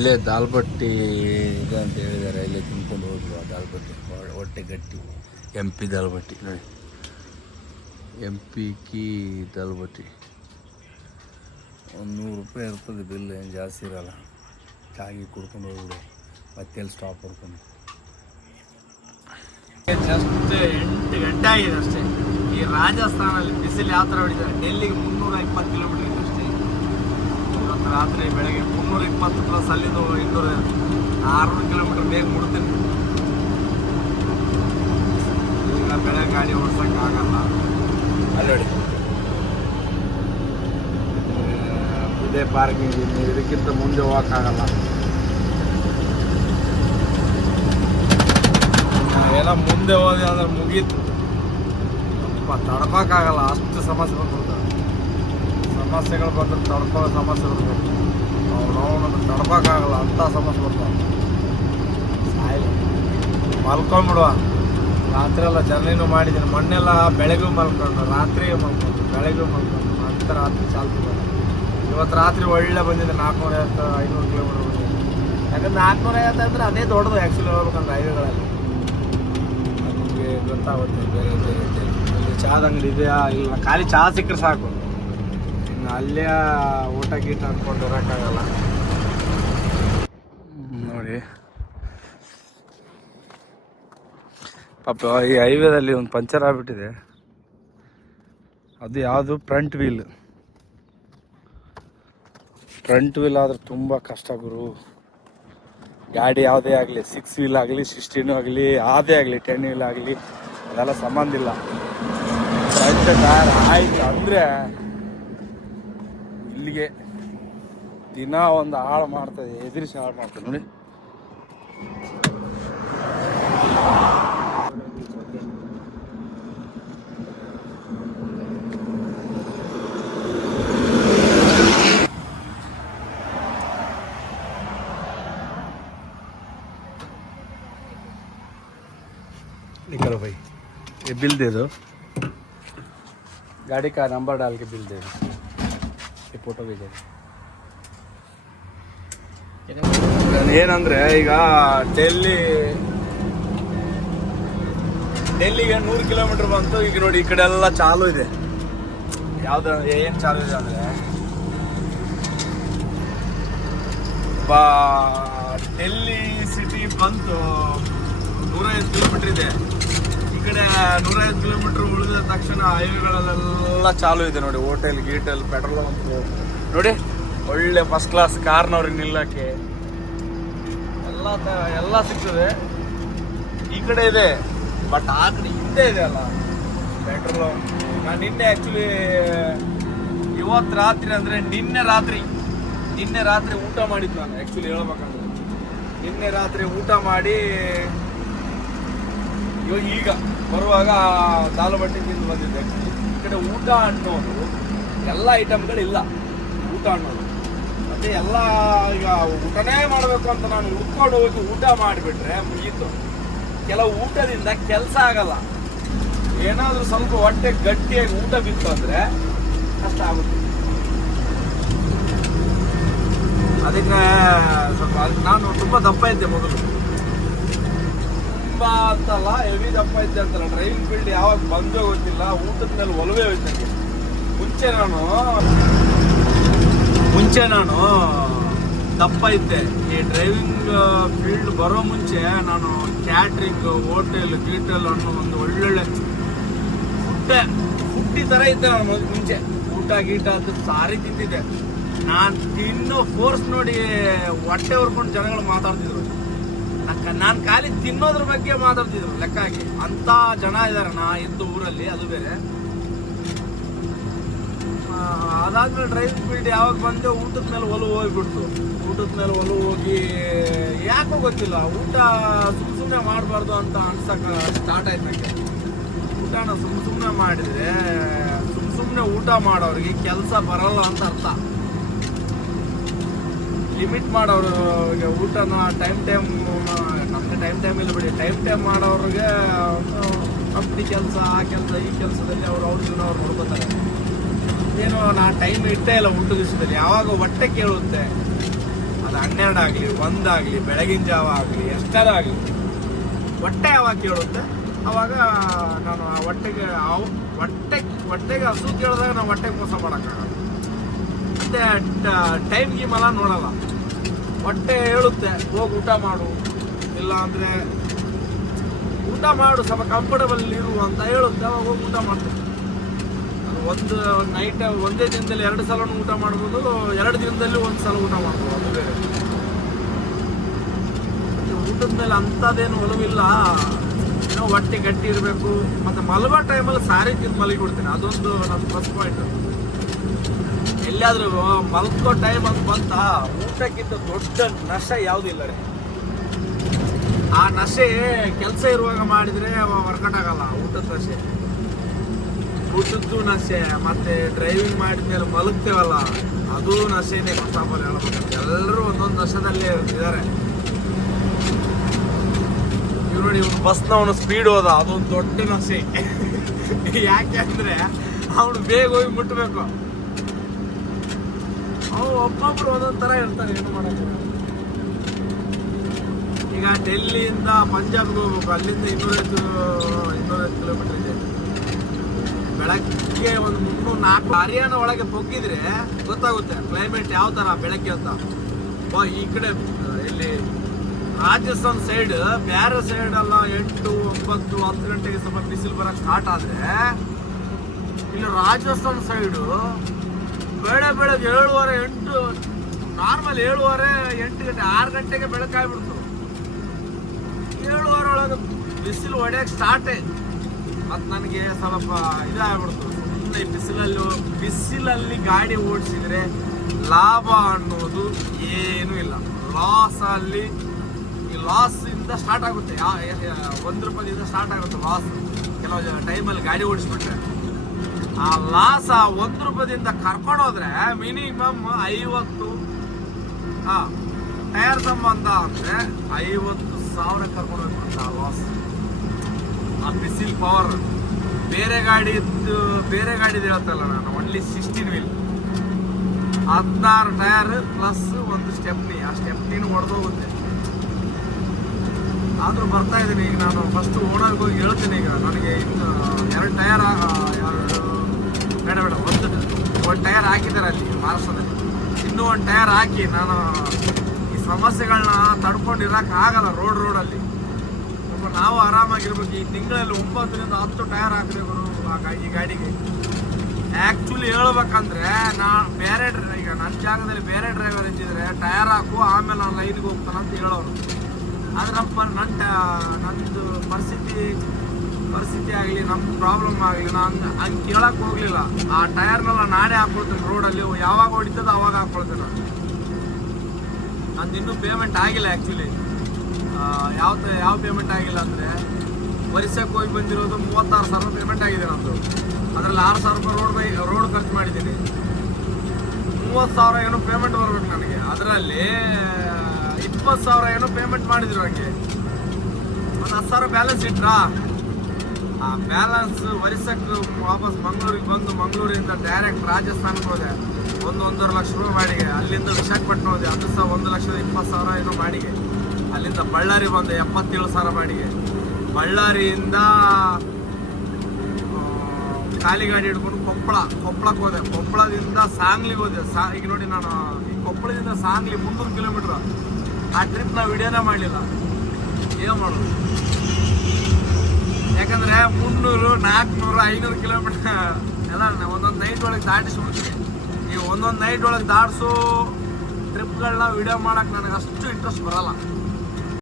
ಇಲ್ಲೇ ದಾಲ್ಬಟ್ಟಿ ಇದೆ ಅಂತ ಹೇಳಿದ್ದಾರೆ. ಇಲ್ಲೇ ತಿನ್ಕೊಂಡು ಹೋದ್ರು ಆ ದಾಲ್ಬಟ್ಟಿ ಹೊಟ್ಟೆ ಗಟ್ಟಿ. MP ದಾಲ್ಬಟ್ಟಿ ನೋಡಿ, MP ಕೀ ದಾಲ್ಬಟ್ಟಿ. ಒಂದು 100 ರೂಪಾಯಿ ಇರ್ತದೆ ಬಿಲ್, ಏನು ಜಾಸ್ತಿ ಇರೋಲ್ಲ. ಚಾಗಿ ಕುಡ್ಕೊಂಡು ಹೋಗ್ಬಿಡು, ಮತ್ತೆ ಎಲ್ಲಿ ಸ್ಟಾಪ್ ಮಾಡ್ಕೊಂಡು. ಜಸ್ಟ್ 8 ಗಂಟೆ ಆಗಿದೆ ಅಷ್ಟೇ. ಈ ರಾಜಸ್ಥಾನಲ್ಲಿ ಬಿಸಿಲು ಯಾವ ಥರ ಹೊಡಿತಾರೆ. ಡೆಲ್ಲಿಗೆ 320 ಕಿಲೋಮೀಟರ್ ಇದೆ ಅಷ್ಟೇ. ಇವತ್ತು ರಾತ್ರಿ ಬೆಳಗ್ಗೆ 320 ಪ್ಲಸ್ ಅಲ್ಲಿಂದ 600 ಕಿಲೋಮೀಟರ್ ಬೇಗ ಮುಡ್ತೀನಿ. ಈಗ ಬೆಳಗ್ಗೆ ಗಾಡಿ ಓಡ್ಸೋಕೆ ಆಗಲ್ಲ. ಅಲ್ಲಿ ನೋಡಿ ಇದೇ ಪಾರ್ಕಿಂಗ್, ಇದಕ್ಕಿಂತ ಮುಂದೆ ಹೋಗೋಕ್ಕಾಗಲ್ಲ. ಏನೋ ಮುಂದೆ ಹೋದೆ ಅಂದ್ರೆ ಮುಗೀತು. ತಡ್ಕೋಕ್ಕಾಗಲ್ಲ, ಅಷ್ಟು ಸಮಸ್ಯೆ ಬಂದ್ಬಿಡ್ತವೆ. ಸಮಸ್ಯೆಗಳು ಬಂದ್ರೆ ತಡ್ಕೋ ಸಮಸ್ಯೆ ಬರ್ಬೇಕು. ನಾವು ತಡ್ಕೋಕ್ಕಾಗಲ್ಲ, ಅಂಥ ಸಮಸ್ಯೆ ಬರ್ತಾವೆ. ಸಾಯಿಲ್ಲ, ಮಲ್ಕೊಂಡ್ಬಿಡುವ. ರಾತ್ರಿ ಎಲ್ಲ ಜರ್ನಿನೂ ಮಾಡಿದ್ದೀನಿ. ಮೊನ್ನೆಲ್ಲ ಬೆಳಗ್ಗೆ ಮಲ್ಕೊಂಡು, ರಾತ್ರಿಗೆ ಮಲ್ಕೊಂಡು, ಬೆಳಗ್ಗೆ ಮಲ್ಕೊಂಡು, ಮತ್ತೆ ರಾತ್ರಿ ಚಾಲ್ತಿ ಮಾಡಿ. ಇವತ್ತು ರಾತ್ರಿ ಒಳ್ಳೆ ಬಂದಿದೆ. 450 500 ಕಿಲೋಮೀಟರ್ ಬಂದಿದೆ. ಯಾಕಂದ್ರೆ 450 ಅಂದರೆ ಅದೇ ದೊಡ್ಡದು ಆ್ಯಕ್ಚುಲಿ ಹೇಳ್ಬೇಕಂದ್ರೆ ಹೈವೇಗಳಲ್ಲಿ. ನಮಗೆ ಗೊತ್ತಾಗುತ್ತೆ ಬೇರೆ ಬೇರೆ ಇಲ್ಲಿ ಚಹಾದ ಅಂಗಡಿ ಇದೆಯಾ ಇಲ್ಲ, ಖಾಲಿ ಚಹಾ ಸಿಕ್ಕರೆ ಸಾಕು. ಇನ್ನು ಅಲ್ಲೇ ಊಟ ಗೀಟ ಅಂದ್ಕೊಂಡು ಇರೋಕ್ಕಾಗಲ್ಲ. ನೋಡಿ ಪಾಪ ಈ ಹೈವೇದಲ್ಲಿ ಒಂದು ಪಂಚರ್ ಆಗಿಬಿಟ್ಟಿದೆ. ಅದು ಯಾವುದು ಫ್ರಂಟ್ ವೀಲ್ ಆದರೆ ತುಂಬ ಕಷ್ಟ ಗುರು. ಗಾಡಿ ಯಾವುದೇ ಆಗಲಿ, 6 ವೀಲ್ ಆಗಲಿ, 16 ಆಗಲಿ, ಯಾವುದೇ ಆಗಲಿ, 10 ವೀಲ್ ಆಗಲಿ, ಅದೆಲ್ಲ ಸಂಬಂಧ ಇಲ್ಲ. ಫ್ರಂಟ್ ಟೈರ್ ಆಯ್ತು ಅಂದರೆ ಇಲ್ಲಿಗೆ ದಿನ ಒಂದು ಹಾಳು ಮಾಡ್ತದೆ, ಎದುರಿಸಿ ಹಾಳು ಮಾಡ್ತದೆ ನೋಡಿ. निकलो भाई, ये बिल दे दो, गाड़ी का नंबर डाल के बिल दे दो, ये फोटो भेजो. ಏನಂದ್ರೆ ಈಗ ಡೆಲ್ಲಿಗೆ 100 ಕಿಲೋಮೀಟರ್ ಬಂತು. ಈಗ ನೋಡಿ ಈ ಕಡೆ ಎಲ್ಲ ಚಾಲು ಇದೆ. ಯಾವ್ದು ಏನು ಚಾಲು ಇದೆ ಅಂದ್ರೆ ಡೆಲ್ಲಿ ಸಿಟಿ ಬಂತು 150 ಕಿಲೋಮೀಟರ್ ಇದೆ. ಈ ಕಡೆ 150 ಕಿಲೋಮೀಟರ್ ಉಳಿದ ತಕ್ಷಣ ಹೈವೇಗಳಲ್ಲೆಲ್ಲ ಚಾಲು ಇದೆ ನೋಡಿ. ಹೋಟೆಲ್ ಗೀಟೆಲ್, ಪೆಟ್ರೋಲ್ ಬಂತು ನೋಡಿ. ಒಳ್ಳೆ ಫಸ್ಟ್ ಕ್ಲಾಸ್ ಕಾರ್ನವ್ರಿಗೆ ನಿಲ್ಲಕ್ಕೆ ಎಲ್ಲ ಸಿಗ್ತದೆ. ಈ ಕಡೆ ಇದೆ, ಬಟ್ ಆ ಕಡೆ ಹಿಂದೆ ಇದೆ ಅಲ್ಲ ಪೆಟ್ರೋಲ್. ನಾನು ನಿನ್ನೆ ಆ್ಯಕ್ಚುಲಿ ಇವತ್ತು ರಾತ್ರಿ ಅಂದರೆ ನಿನ್ನೆ ರಾತ್ರಿ ಊಟ ಮಾಡಿದ್ದು ನಾನು. ಆ್ಯಕ್ಚುಲಿ ಹೇಳ್ಬೇಕಂದ್ರೆ ನಿನ್ನೆ ರಾತ್ರಿ ಊಟ ಮಾಡಿ ಈಗ ಬರುವಾಗ ದಾಲ್ಬಟ್ಟಿ ತಿಂದು ಬಂದಿದ್ದೆ. ಈ ಕಡೆ ಊಟ ಅನ್ನೋದು ಎಲ್ಲ ಐಟಮ್ಗಳಿಲ್ಲ. ಊಟ ಅನ್ನೋದು ಮತ್ತೆ ಎಲ್ಲ ಈಗ ಊಟನೇ ಮಾಡಬೇಕು ಅಂತ ನಾನು ಹುಡ್ಕೊಂಡು ಹೋಗಿ ಊಟ ಮಾಡಿಬಿಟ್ರೆ ಮುಗೀತು. ಕೆಲವು ಊಟದಿಂದ ಕೆಲಸ ಆಗಲ್ಲ. ಏನಾದರೂ ಸ್ವಲ್ಪ ಹೊಟ್ಟೆ ಗಟ್ಟಿಯಾಗಿ ಊಟ ಬಿತ್ತು ಅಂದರೆ ಕಷ್ಟ ಆಗುತ್ತೆ. ಅದಕ್ಕೆ ಸ್ವಲ್ಪ ನಾನು ತುಂಬ ದಪ್ಪ ಇದ್ದೆ ಮೊದಲು. ತುಂಬ ಅಂತಲ್ಲ, ಹೆವಿ ದಪ್ಪ ಇದ್ದೆ ಅಂತಲ್ಲ. ಡ್ರೈವಿಂಗ್ ಫೀಲ್ಡ್ ಯಾವಾಗ ಬಂದೋ ಗೊತ್ತಿಲ್ಲ, ಊಟದ ಮೇಲೆ ಒಲವೇ ಹೋಯ್ತು ನನಗೆ. ಮುಂಚೆ ನಾನು ದಪ್ಪ ಇದ್ದೆ. ಈ ಡ್ರೈವಿಂಗ್ ಫೀಲ್ಡ್ ಬರೋ ಮುಂಚೆ ನಾನು ಕ್ಯಾಟ್ರಿಂಗ್, ಹೋಟೆಲ್ ಗೀಟೆಲ್ ಅನ್ನೋ ಒಂದು ಒಳ್ಳೊಳ್ಳೆ ಫುಡ್ಡಿ ಥರ ಇದ್ದೆ ನಾನು ಮುಂಚೆ. ಊಟ ಗೀಟ ಅಂತ ಸಾರಿ ತಿಂತಿದ್ದೆ. ನಾನು ತಿನ್ನೋ ಫೋರ್ಸ್ ನೋಡಿ ಹೊಟ್ಟೆ ಹೊರ್ಕೊಂಡು ಜನಗಳು ಮಾತಾಡ್ತಿದ್ರು. ನಾನು ಖಾಲಿ ತಿನ್ನೋದ್ರ ಬಗ್ಗೆ ಮಾತಾಡ್ತಿದ್ರು ಲೆಕ್ಕಾಗಿ. ಅಂಥ ಜನ ಇದ್ದಾರೆ ನಾ ಇದ್ದ ಊರಲ್ಲಿ, ಅದು ಬೇರೆ. ಅದಾದ್ಮೇಲೆ ಡ್ರೈವಿಂಗ್ ಫೀಲ್ಡ್ ಯಾವಾಗ ಬಂದೆ ಊಟದ ಮೇಲೆ ಒಲವು ಹೋಗ್ಬಿಡ್ತು. ಊಟದ ಮೇಲೆ ಒಲವು ಹೋಗಿ ಯಾಕೋ ಗೊತ್ತಿಲ್ಲ, ಊಟ ಸುಮ್ಮನೆ ಮಾಡಬಾರ್ದು ಅಂತ ಅನ್ಸಕ್ಕೆ ಸ್ಟಾರ್ಟ್ ಆಯ್ತು ನನಗೆ. ಊಟನ ಸುಮ್ಮನೆ ಮಾಡಿದರೆ ಸುಮ್ಮನೆ ಊಟ ಮಾಡೋರಿಗೆ ಕೆಲಸ ಬರಲ್ಲ ಅಂತ ಅರ್ಥ. ಲಿಮಿಟ್ ಮಾಡೋರು ಊಟನ ಟೈಮ್ ನಮಗೆ ಟೈಮ್ ಇಲ್ಲ ಬಿಡಿ. ಟೈಮ್ ಮಾಡೋರಿಗೆ ಕಂಪ್ನಿ ಕೆಲಸ, ಆ ಕೆಲಸ, ಈ ಕೆಲಸದಲ್ಲಿ ಅವ್ರು ನೋಡ್ಕೋತಾರೆ. ಏನೋ ನಾ ಟೈಮ್ ಇಟ್ಟೇ ಇಲ್ಲ ಊಟದ ವಿಷಯದಲ್ಲಿ. ಯಾವಾಗ ಹೊಟ್ಟೆ ಕೇಳುತ್ತೆ ಅದು 12 ಆಗಲಿ 1 ಆಗಲಿ ಬೆಳಗಿನ ಜಾವ ಆಗಲಿ ಎಷ್ಟಾರ ಆಗಲಿ ಹೊಟ್ಟೆ ಯಾವಾಗ ಕೇಳುತ್ತೆ ಅವಾಗ ನಾನು ಆ ಹೊಟ್ಟೆಗೆ ಹಸು ಕೇಳಿದಾಗ ನಾವು ಹೊಟ್ಟೆಗೆ ಮೋಸ ಮಾಡೋಕ್ಕಾಗಲ್ಲ. ಮತ್ತೆ ಟೈಮ್ ಗೀಮೆಲ್ಲ ನೋಡಲ್ಲ. ಹೊಟ್ಟೆ ಹೇಳುತ್ತೆ ಹೋಗಿ ಊಟ ಮಾಡು, ಇಲ್ಲ ಅಂದರೆ ಊಟ ಮಾಡು ಸ್ವಲ್ಪ ಕಂಫರ್ಟಬಲ್ ಇರು ಅಂತ ಹೇಳುತ್ತೆ, ಅವಾಗ ಹೋಗಿ ಊಟ ಮಾಡ್ತೀನಿ. ಅದು ಒಂದು ನೈಟ್ ಒಂದೇ ದಿನದಲ್ಲಿ 2 ಸಲನೂ ಊಟ ಮಾಡ್ಬೋದು, 2 ದಿನದಲ್ಲಿ 1 ಸಲ ಊಟ ಮಾಡ್ಬೋದು. ಅದು ಬೇರೆ. ಊಟದ ಮೇಲೆ ಅಂಥದ್ದೇನು ಒಲವಿಲ್ಲ, ಏನೋ ಹೊಟ್ಟೆ ಗಟ್ಟಿ ಇರಬೇಕು. ಮತ್ತು ಮಲಗೋ ಟೈಮಲ್ಲಿ ಸಾರಿ ತಿಂದು ಮಲಗಿಬಿಡ್ತೀನಿ, ಅದೊಂದು ನಮ್ಮ ಪ್ಲಸ್ ಪಾಯಿಂಟ್. ಎಲ್ಲಿಯಾದರೂ ಮಲ್ಕೋ ಟೈಮ್ ಅಂತ ಬಂತ ಊಟಕ್ಕಿಂತ ದೊಡ್ಡ ನಶೆ ಯಾವುದಿಲ್ಲ ರೀ. ಆ ನಶೆ ಕೆಲಸ ಇರುವಾಗ ಮಾಡಿದರೆ ವರ್ಕೌಟ್ ಆಗಲ್ಲ. ಊಟದ ನಶೆ, ಊಟದ್ದು ನಶೆ, ಮತ್ತೆ ಡ್ರೈವಿಂಗ್ ಮಾಡಿದ್ಮೇಲೆ ಮಲಗ್ತೇವಲ್ಲ ಅದು ನಶೆನೇ. ಗೊತ್ತಾಗಲ್ಲ ಹೇಳ್ಬೇಕು, ಎಲ್ಲರೂ ಒಂದೊಂದು ನಶೆದಲ್ಲೇ ಇದ್ದಾರೆ. ಇವ್ ನೋಡಿ, ಇವ್ನು ಬಸ್ನವನು ಸ್ಪೀಡ್ ಹೋದ, ಅದೊಂದು ದೊಡ್ಡ ನಶೆ. ಯಾಕೆ ಅಂದರೆ ಅವನು ಬೇಗ ಹೋಗಿ ಮುಟ್ಟಬೇಕು. ಅವು ಒಬ್ಬೊಬ್ರು ಒಂದೊಂದು ಥರ ಇರ್ತಾರೆ, ಏನು ಮಾಡೋದು. ಈಗ ಡೆಲ್ಲಿಯಿಂದ ಪಂಜಾಬ್ಗೆ ಹೋಗ್ಬೇಕು, ಅಲ್ಲಿಂದ 250 ಕಿಲೋಮೀಟರ್ ಇದೆ. ಬೆಳಗ್ಗೆ ಒಂದು 3-4 ಹರಿಯಾಣ ಒಳಗೆ ಬೊಗ್ಗಿದ್ರೆ ಗೊತ್ತಾಗುತ್ತೆ ಕ್ಲೈಮೇಟ್ ಯಾವ ಥರ ಬೆಳಗ್ಗೆ ಅಂತ. ಈ ಕಡೆ ಇಲ್ಲಿ ರಾಜಸ್ಥಾನ್ ಸೈಡ್ ಬೇರೆ ಸೈಡ್ ಎಲ್ಲ 8, 9, 10 ಗಂಟೆಗೆ ಸ್ವಲ್ಪ ಬಿಸಿಲು ಬರೋಕ್ಕೆ ಸ್ಟಾರ್ಟ್ ಆದರೆ, ಇಲ್ಲಿ ರಾಜಸ್ಥಾನ್ ಸೈಡು ಬೆಳಗ್ಗೆ 7:30, 8, ನಾರ್ಮಲ್ 7:30, 8 ಗಂಟೆ 6 ಗಂಟೆಗೆ ಬೆಳಕಾಗ್ಬಿಡ್ತು. 7:30 ಒಳಗೆ ಬಿಸಿಲು ಹೊಡೆಯಕ್ಕೆ ಸ್ಟಾರ್ಟೇ. ಮತ್ತು ನನಗೆ ಸ್ವಲ್ಪ ಇದಾಗ್ಬಿಡ್ತು. ಸುಮ್ಮನೆ ಬಿಸಿಲಲ್ಲಿ ಗಾಡಿ ಓಡಿಸಿದ್ರೆ ಲಾಭ ಅನ್ನೋದು ಏನೂ ಇಲ್ಲ. ಲಾಸಿಂದ ಸ್ಟಾರ್ಟ್ ಆಗುತ್ತೆ. 1 ರೂಪಾಯಿಂದ ಸ್ಟಾರ್ಟ್ ಆಗುತ್ತೆ ಲಾಸ್. ಕೆಲವು ಟೈಮಲ್ಲಿ ಗಾಡಿ ಓಡಿಸ್ಬಿಟ್ರೆ ಆ ಲಾಸ್ 1 ರೂಪಾಯಿಂದ ಕರ್ಕೊಂಡೋದ್ರೆ ಮಿನಿಮಮ್ 50 ಟೈರ್ ಸಂಬಂಧ ಅಂದರೆ 50,000 ಕರ್ಕೊಂಡೋಗ್ಬಿಡುತ್ತೆ ಆ ಲಾಸ್. ಆ ಬಿಸಿಲ್ ಪವರ್ ಬೇರೆ ಗಾಡಿದು ಹೇಳ್ತಲ್ಲ ನಾನು, ಒನ್ಲಿ 16 ವೀಲ್, 16 ಟೈರ್ ಪ್ಲಸ್ ಒಂದು ಸ್ಟೆಪ್ನಿ. ಆ ಸ್ಟೆಪ್ನಿನೂ ಹೊಡೆದೋಗುತ್ತೆ. ಆದರೂ ಬರ್ತಾ ಇದ್ದೀನಿ ಈಗ. ನಾನು ಫಸ್ಟು ಓನರ್ಗೆ ಹೋಗಿ ಹೇಳ್ತೀನಿ, ಈಗ ನನಗೆ ಇನ್ನು 2 ಟೈರ್ ಬೇಡ ಒಂದು ಟೈರ್ ಹಾಕಿದ್ದಾರೆ ಅಲ್ಲಿ ಮಹಾರಾಷ್ಟ್ರದಲ್ಲಿ. ಇನ್ನೂ 1 ಟೈರ್ ಹಾಕಿ ನಾನು ಈ ಸಮಸ್ಯೆಗಳನ್ನ ತಡ್ಕೊಂಡಿರೋಕೆ ಆಗಲ್ಲ. ರೋಡಲ್ಲಿ ನಾವು ಆರಾಮಾಗಿರ್ಬೇಕು. ಈ ತಿಂಗಳಲ್ಲಿ 9ರಿಂದ 10 ಟೈರ್ ಹಾಕಬೇಕು ಈ ಗಾಡಿಗೆ. ಆ್ಯಕ್ಚುಲಿ ಹೇಳ್ಬೇಕಂದ್ರೆ ಬೇರೆ ಈಗ ನನ್ನ ಜಾಗದಲ್ಲಿ ಬೇರೆ ಡ್ರೈವರ್ ಇದ್ದಿದ್ರೆ ಟೈರ್ ಹಾಕು ಆಮೇಲೆ ನಾನು ಲೈನ್ಗೆ ಹೋಗ್ತಾನಂತ ಹೇಳೋರು. ಆದರೆ ನಂದು ಪರಿಸ್ಥಿತಿ ಆಗಲಿ, ನಮ್ಮ ಪ್ರಾಬ್ಲಮ್ ಆಗಲಿ, ನಾನು ಹಂಗೆ ಕೇಳಕ್ಕೆ ಹೋಗಲಿಲ್ಲ. ಆ ಟೈರ್ನೆಲ್ಲ ನಾನೇ ಹಾಕ್ಕೊಳ್ತೇನೆ ರೋಡಲ್ಲಿ. ಯಾವಾಗ ಹೊಡಿತದ ಅವಾಗ ಹಾಕ್ಕೊಳ್ತೇನೆ ನಾನು. ನಂದು ಇನ್ನೂ ಪೇಮೆಂಟ್ ಆಗಿಲ್ಲ ಆ್ಯಕ್ಚುಲಿ. ಯಾವ ಪೇಮೆಂಟ್ ಆಗಿಲ್ಲ ಅಂದರೆ, ವರ್ಷಕ್ಕೆ ಹೋಗಿ ಬಂದಿರೋದು 36,000 ಪೇಮೆಂಟ್ ಆಗಿದೆ ನಂದು. ಅದರಲ್ಲಿ 6,000 ರೂಪಾಯಿ ರೋಡ್ ಖರ್ಚು ಮಾಡಿದ್ದೀನಿ. 30,000 ಏನೋ ಪೇಮೆಂಟ್ ಬರ್ಬೇಕು ನನಗೆ. ಅದರಲ್ಲಿ 20,000 ಏನೋ ಪೇಮೆಂಟ್ ಮಾಡಿದ್ರು. ಹಂಗೆ ಒಂದು 10,000 ಬ್ಯಾಲೆನ್ಸ್ ಇಟ್ರಾ. ಆ ಬ್ಯಾಲೆನ್ಸ್ ವರ್ಷಕ್ಕೆ ವಾಪಸ್ ಮಂಗಳೂರಿಗೆ ಬಂದು, ಮಂಗಳೂರಿಂದ ಡೈರೆಕ್ಟ್ ರಾಜಸ್ಥಾನಕ್ಕೆ ಹೋದೆ. 1.5 ಲಕ್ಷ ರೂಪಾಯಿ ಬಾಡಿಗೆ. ಅಲ್ಲಿಂದ ವಿಶಾಖಪಟ್ಟಣ ಹೋದೆ, ಅದು ಸಹ 1,20,000 ಏನೋ ಬಾಡಿಗೆ. ಅಲ್ಲಿಂದ ಬಳ್ಳಾರಿ ಬಂದೆ, 77,000 ಬಾಡಿಗೆ. ಬಳ್ಳಾರಿಯಿಂದ ಖಾಲಿ ಗಾಡಿ ಹಿಡ್ಕೊಂಡು ಕೊಪ್ಪಳಕ್ಕೆ ಹೋದೆ. ಕೊಪ್ಪಳದಿಂದ ಸಾಂಗ್ಲಿಗೆ ಹೋದೆ. ಈಗ ನೋಡಿ, ನಾನು ಈ ಕೊಪ್ಪಳದಿಂದ ಸಾಂಗ್ಲಿ 300 ಕಿಲೋಮೀಟ್ರ್. ಆ ಟ್ರಿಪ್ ನಾವು ವಿಡಿಯೋನೇ ಮಾಡಲಿಲ್ಲ. ಏನು ಮಾಡೋದು? ಯಾಕಂದರೆ 300, 400, 500 ಕಿಲೋಮೀಟ್ರ್ ಎಲ್ಲ ಒಂದೊಂದು ನೈಟ್ ಒಳಗೆ ದಾಟಿಸ್ಬಿಡ್ತೀನಿ. ನೀವು ಒಂದೊಂದು ನೈಟ್ ಒಳಗೆ ದಾಟಿಸೋ ಟ್ರಿಪ್ಗಳನ್ನ ವಿಡಿಯೋ ಮಾಡೋಕ್ಕೆ ನನಗೆ ಅಷ್ಟು ಇಂಟ್ರೆಸ್ಟ್ ಬರೋಲ್ಲ.